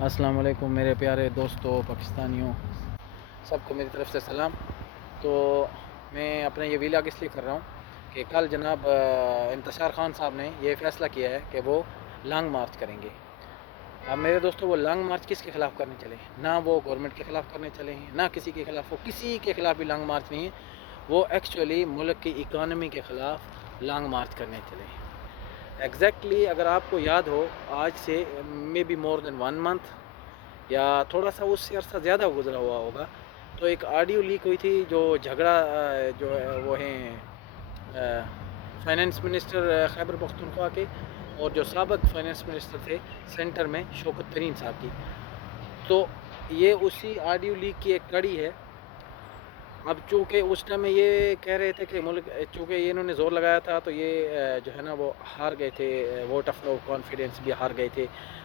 السلام علیکم میرے پیارے دوستوں پاکستانیوں، سب کو میری طرف سے سلام۔ تو میں اپنا یہ ویلاگ اس لیے کر رہا ہوں کہ کل جناب انتشار خان صاحب نے یہ فیصلہ کیا ہے کہ وہ لانگ مارچ کریں گے۔ اب میرے دوستوں وہ لانگ مارچ کس کے خلاف کرنے چلے ہیں؟ نہ وہ گورنمنٹ کے خلاف کرنے چلے ہیں، نہ کسی کے خلاف، وہ کسی کے خلاف بھی لانگ مارچ نہیں ہے، وہ ایکچولی ملک کی اکانومی کے خلاف لانگ مارچ کرنے چلے ہیں۔ ایگزیکٹلی اگر آپ کو یاد ہو، آج سے may be more then 1 month یا تھوڑا سا اس سے عرصہ زیادہ گزرا ہوا ہوگا، تو ایک آڈیو لیک ہوئی تھی جو جھگڑا جو ہے وہ ہیں فائنینس منسٹر خیبر پختونخوا کے اور جو سابق فائنینس منسٹر تھے سینٹر میں شوکت ترین صاحب کی۔ تو یہ اسی آڈیو لیک کی ایک کڑی ہے۔ اب چونکہ اس ٹائم میں یہ کہہ رہے تھے کہ ملک، چونکہ یہ انہوں نے زور لگایا تھا تو یہ جو ہے نا وہ ہار گئے تھے، ووٹ آف نو کانفیڈنس بھی ہار گئے تھے۔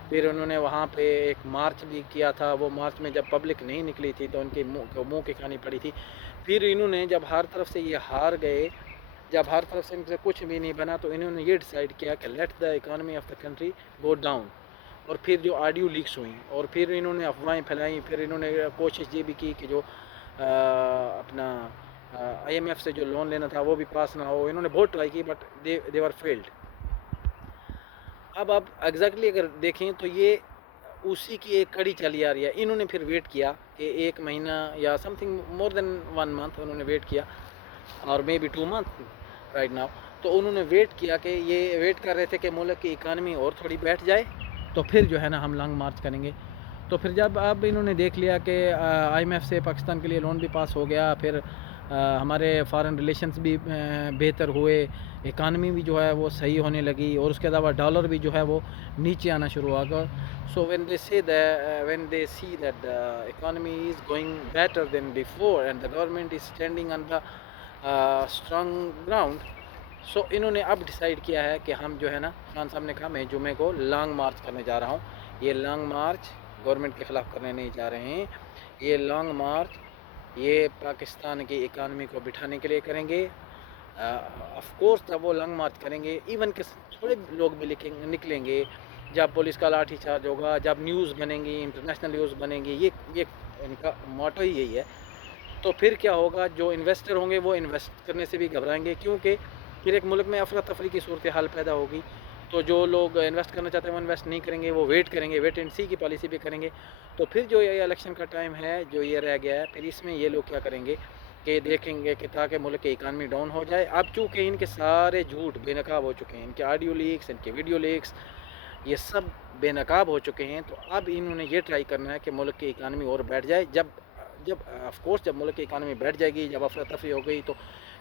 پھر انہوں نے وہاں پہ ایک مارچ بھی کیا تھا، وہ مارچ میں جب پبلک نہیں نکلی تھی تو ان کے منہ کی کھانی پڑی تھی۔ پھر انہوں نے جب ہر طرف سے یہ ہار گئے، جب ہر طرف سے ان سے کچھ بھی نہیں بنا، تو انہوں نے یہ ڈیسائیڈ کیا کہ let the economy of the country go down. اور پھر جو آڈیو لیکس ہوئیں اور پھر انہوں نے افواہیں پھیلائیں، پھر انہوں نے کوشش یہ بھی کی کہ جو اپنا آئی ایم ایف سے جو لون لینا تھا وہ بھی پاس نہ ہو۔ انہوں نے بہت ٹرائی کی بٹ دے ور فیلڈ۔ اب آپ ایگزیکٹلی اگر دیکھیں تو یہ اسی کی ایک کڑی چلی آ رہی ہے۔ انہوں نے پھر ویٹ کیا کہ 1 مہینہ یا سم تھنگ مور دین 1 منتھ انہوں نے ویٹ کیا، اور may be 2 month right now. تو انہوں نے ویٹ کیا کہ یہ ویٹ کر رہے تھے کہ ملک کی اکانومی اور تھوڑی بیٹھ جائے تو پھر جو ہے نا ہم لانگ مارچ کریں گے۔ تو پھر جب اب انہوں نے دیکھ لیا کہ آئی ایم ایف سے پاکستان کے لیے لون بھی پاس ہو گیا، پھر ہمارے فارن ریلیشنز بھی بہتر ہوئے، اکانومی بھی جو ہے وہ صحیح ہونے لگی، اور اس کے علاوہ ڈالر بھی جو ہے وہ نیچے آنا شروع ہوا گا۔ سو when they see that the economy is going better than before and the government is standing on the strong ground، سو انہوں نے اب ڈیسائیڈ کیا ہے کہ ہم جو ہے نا، خان صاحب نے کہا میں جمعے کو لانگ مارچ کرنے جا رہا ہوں۔ یہ لانگ مارچ گورنمنٹ کے خلاف کرنے نہیں جا رہے ہیں، یہ لانگ مارچ یہ پاکستان کی اکانومی کو بٹھانے کے لیے کریں گے۔ آف کورس جب وہ لانگ مارچ کریں گے، ایون کہ تھوڑے لوگ بھی نکلیں گے، جب پولیس کا لاٹھی چارج ہوگا، جب نیوز بنیں گی، انٹرنیشنل نیوز بنیں گی، یہ ان کا موٹو ہی یہی ہے۔ تو پھر کیا ہوگا، جو انویسٹر ہوں گے وہ انویسٹ کرنے سے بھی گھبرائیں گے، کیونکہ پھر ایک ملک میں افراتفری کی صورتحال پیدا ہوگی۔ تو جو لوگ انویسٹ کرنا چاہتے ہیں وہ انویسٹ نہیں کریں گے، وہ ویٹ کریں گے، ویٹ اینڈ سی کی پالیسی بھی کریں گے۔ تو پھر جو یہ الیکشن کا ٹائم ہے جو یہ رہ گیا ہے، پھر اس میں یہ لوگ کیا کریں گے کہ دیکھیں گے کہ تاکہ ملک کی اکانومی ڈاؤن ہو جائے۔ اب چونکہ ان کے سارے جھوٹ بے نقاب ہو چکے ہیں، ان کے آڈیو لیکس، ان کے ویڈیو لیکس، یہ سب بے نقاب ہو چکے ہیں، تو اب انہوں نے یہ ٹرائی کرنا ہے کہ ملک کی اکانومی اور بیٹھ جائے۔ جب آف کورس جب ملک کی اکانومی بیٹھ جائے گی، جب افراتفری ہو گئی، تو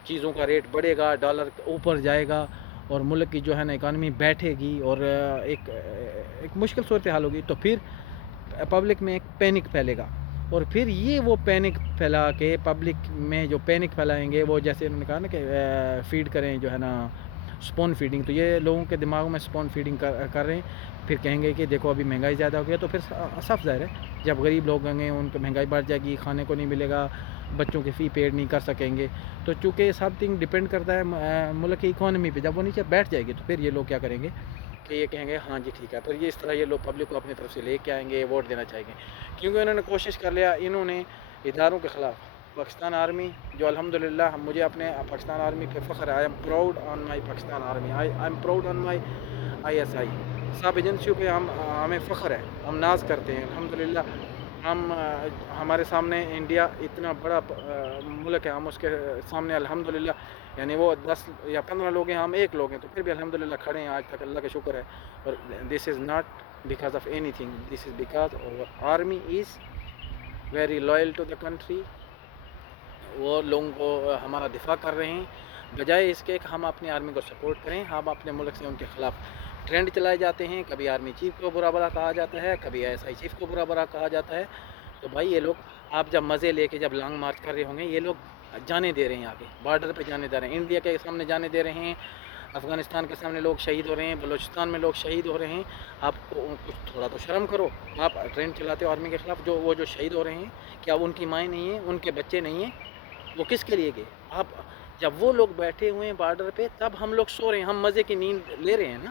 چیزوں کا ریٹ بڑھے گا، ڈالر اوپر جائے گا، اور ملک کی جو ہے نا اکانومی بیٹھے گی، اور ایک مشکل صورتحال ہوگی، تو پھر پبلک میں ایک پینک پھیلے گا۔ اور پھر یہ وہ پینک پھیلا کے پبلک میں جو پینک پھیلائیں گے، وہ جیسے انہوں نے کہا نا کہ فیڈ کریں جو ہے نا سپون فیڈنگ، تو یہ لوگوں کے دماغوں میں سپون فیڈنگ کر رہے ہیں۔ پھر کہیں گے کہ دیکھو ابھی مہنگائی زیادہ ہو گیا، تو پھر صاف ظاہر ہے جب غریب لوگ ہوں گے ان کو مہنگائی بڑھ جائے گی، کھانے کو نہیں ملے گا، بچوں کی فی پیڈ نہیں کر سکیں گے۔ تو چونکہ سب تھنگ ڈپینڈ کرتا ہے ملک کی اکانومی پہ، جب وہ نیچے بیٹھ جائے گی تو پھر یہ لوگ کیا کریں گے کہ یہ کہیں گے ہاں جی ٹھیک ہے، پھر یہ اس طرح یہ لوگ پبلک کو اپنی طرف سے لے کے آئیں گے، ووٹ دینا چاہیں گے، کیونکہ انہوں نے کوشش کر لیا۔ انہوں نے اداروں کے خلاف پاکستان آرمی، جو الحمدللہ مجھے اپنے پاکستان آرمی پہ فخر ہے، I am proud on my Pakistan army, I am proud on my ISI ایس آئی، سب ایجنسیوں پہ ہمیں فخر ہے، ہم ناز کرتے ہیں الحمدللہ۔ ہم ہمارے سامنے انڈیا اتنا بڑا ملک ہے، ہم اس کے سامنے الحمدللہ، یعنی وہ 10 یا 15 لوگ ہیں، ہم 1 لوگ ہیں، تو پھر بھی الحمدللہ کھڑے ہیں آج تک، اللہ کا شکر ہے۔ اور this is not because of anything, this is because our army is very loyal to the country. وہ لوگوں کو ہمارا دفاع کر رہے ہیں، بجائے اس کے کہ ہم اپنی آرمی کو سپورٹ کریں، ہم اپنے ملک سے ان کے خلاف ٹرینڈ چلائے جاتے ہیں، کبھی آرمی چیف کو برا بھلا کہا جاتا ہے، کبھی ایس آئی چیف کو برا بھلا کہا جاتا ہے۔ تو بھائی یہ لوگ آپ جب مزے لے کے جب لانگ مارچ کر رہے ہوں گے، یہ لوگ جانے دے رہے ہیں، آگے بارڈر پہ جانے دے رہے ہیں، انڈیا کے سامنے جانے دے رہے ہیں، افغانستان کے سامنے لوگ شہید ہو رہے ہیں، بلوچستان میں لوگ شہید ہو رہے ہیں۔ آپ کو کچھ تھوڑا تو شرم کرو، آپ ٹرینڈ چلاتے ہو آرمی کے خلاف، وہ جو شہید ہو رہے ہیں، کیا ان کی مائیں نہیں ہیں، ان کے بچے نہیں ہیں؟ وہ کس کے لیے گئے؟ آپ جب وہ لوگ بیٹھے ہوئے ہیں بارڈر پہ، تب ہم لوگ سو رہے ہیں، ہم مزے کی نیند لے رہے ہیں نا۔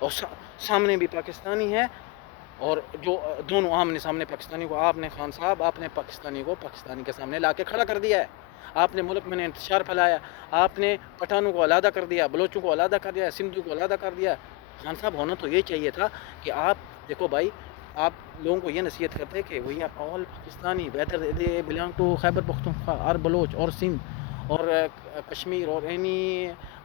اور سامنے بھی پاکستانی ہے، اور جو دونوں آمنے سامنے پاکستانی کو آپ نے خان صاحب آپ نے پاکستانی کو پاکستانی کے سامنے لا کے کھڑا کر دیا ہے، آپ نے ملک میں انتشار پھیلایا، آپ نے پٹھانوں کو علیحدہ کر دیا، بلوچوں کو علیحدہ کر دیا، سندھو کو علیحدہ کر دیا۔ خان صاحب ہونا تو یہ چاہیے تھا کہ آپ دیکھو بھائی، آپ لوگوں کو یہ نصیحت کرتے کہ we are all Pakistani whether they belong to Khyber Pakhtunkhwa اور بلوچ اور سندھ اور کشمیر اور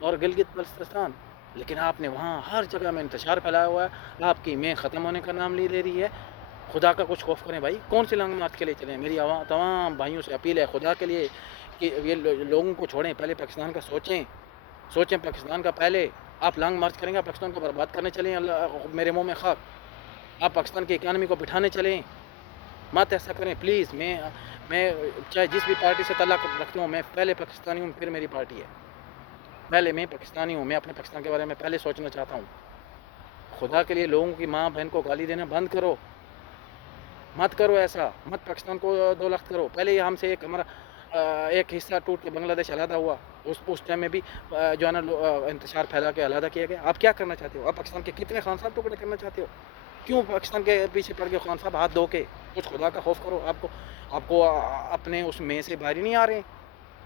اور گلگت بلتستان، لیکن آپ نے وہاں ہر جگہ میں انتشار پھیلایا ہوا ہے، آپ کی میں ختم ہونے کا نام لے رہی ہے۔ خدا کا کچھ خوف کریں بھائی، کون سی لانگ مارچ کے لیے چلیں؟ میری تمام بھائیوں سے اپیل ہے خدا کے لیے کہ یہ لوگوں کو چھوڑیں، پہلے پاکستان کا سوچیں پاکستان کا پہلے۔ آپ لانگ مارچ کریں گے، پاکستان کو برباد کرنے چلیں، اللہ میرے منہ میں خاک۔ آپ پاکستان کی اکانومی کو بٹھانے چلیں، مت ایسا کریں پلیز۔ میں چاہے جس بھی پارٹی سے تعلق رکھتا ہوں، میں پہلے پاکستانی ہوں، پھر میری پارٹی ہے، پہلے میں پاکستانی ہوں، میں اپنے پاکستان کے بارے میں پہلے سوچنا چاہتا ہوں۔ خدا کے لیے لوگوں کی ماں بہن کو گالی دینا بند کرو، مت کرو ایسا، مت پاکستان کو دو لخت کرو۔ پہلے یہ ہم سے ہمارا ایک حصہ ٹوٹ کے بنگلہ دیش علیحدہ ہوا، اس ٹائم میں بھی جو ہے نا انتشار پھیلا کے علیحدہ کیا گیا۔ آپ کیا کرنا چاہتے ہو؟ آپ پاکستان کے کتنے خان صاحب ٹکڑے کرنا چاہتے ہو؟ کیوں پاکستان کے پیچھے پڑ گئے خان صاحب؟ ہاتھ دھو کے کچھ خدا کا خوف کرو۔ آپ کو اپنے اس میں سے باہر ہی نہیں آ رہے ہیں،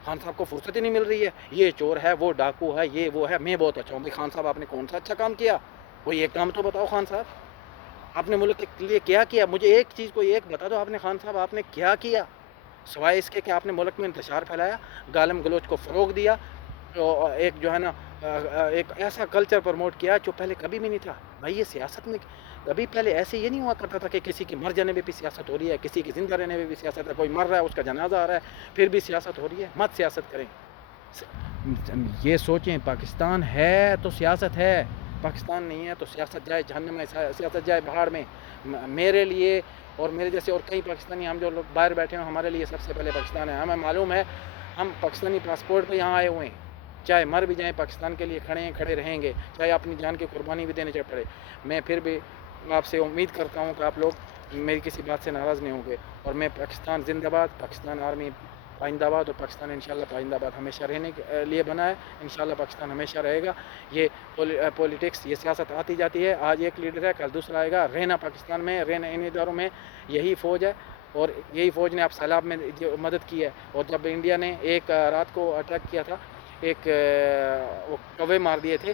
خان صاحب کو فرصت ہی نہیں مل رہی ہے، یہ چور ہے، وہ ڈاکو ہے، یہ وہ ہے۔ میں بہت اچھا ہوں بھائی، خان صاحب آپ نے کون سا اچھا کام کیا؟ کوئی ایک کام تو بتاؤ خان صاحب، آپ نے ملک کے لیے کیا کیا؟ مجھے ایک چیز کوئی ایک بتا دو، آپ نے خان صاحب آپ نے کیا کیا سوائے اس کے کہ آپ نے ملک میں انتشار پھیلایا، گالم گلوچ کو فروغ دیا، ایک جو ہے نا ایک ایسا کلچر پروموٹ کیا جو پہلے کبھی بھی نہیں تھا۔ بھائی یہ سیاست میں کبھی پہلے ایسے یہ نہیں ہوا کرتا تھا کہ کسی کی مر جانے میں بھی سیاست ہو رہی ہے، کسی کی زندہ رہنے میں بھی سیاست ہے، کوئی مر رہا ہے اس کا جنازہ آ رہا ہے پھر بھی سیاست ہو رہی ہے۔ مت سیاست کریں، یہ سوچیں پاکستان ہے تو سیاست ہے، پاکستان نہیں ہے تو سیاست جائے جہنم میں، سیاست جائے پہاڑ میں۔ میرے لیے اور میرے جیسے اور کئی پاکستانی ہم جو لوگ باہر بیٹھے ہیں، ہمارے لیے سب سے پہلے پاکستان ہے۔ ہمیں معلوم ہے ہم پاکستانی پاسپورٹ پہ یہاں آئے ہوئے ہیں، چاہے مر بھی جائیں پاکستان کے لیے کھڑے رہیں گے، چاہے اپنی جان کی قربانی بھی دینے پڑے۔ میں پھر بھی آپ سے امید کرتا ہوں کہ آپ لوگ میری کسی بات سے ناراض نہیں ہوں گے، اور میں پاکستان زندہ باد، پاکستان آرمی پائندہ باد، اور پاکستان انشاءاللہ پائندہ باد ہمیشہ رہنے کے لیے بنا ہے، انشاءاللہ پاکستان ہمیشہ رہے گا۔ یہ پولیٹکس، یہ سیاست آتی جاتی ہے، آج ایک لیڈر ہے کل دوسرا آئے گا، رہنا پاکستان میں، رہنا ان اداروں میں یہی فوج ہے، اور یہی فوج نے اب سیلاب میں مدد کی ہے۔ اور جب انڈیا نے ایک رات کو اٹیک کیا تھا، ایک وہ کوے مار دیے تھے،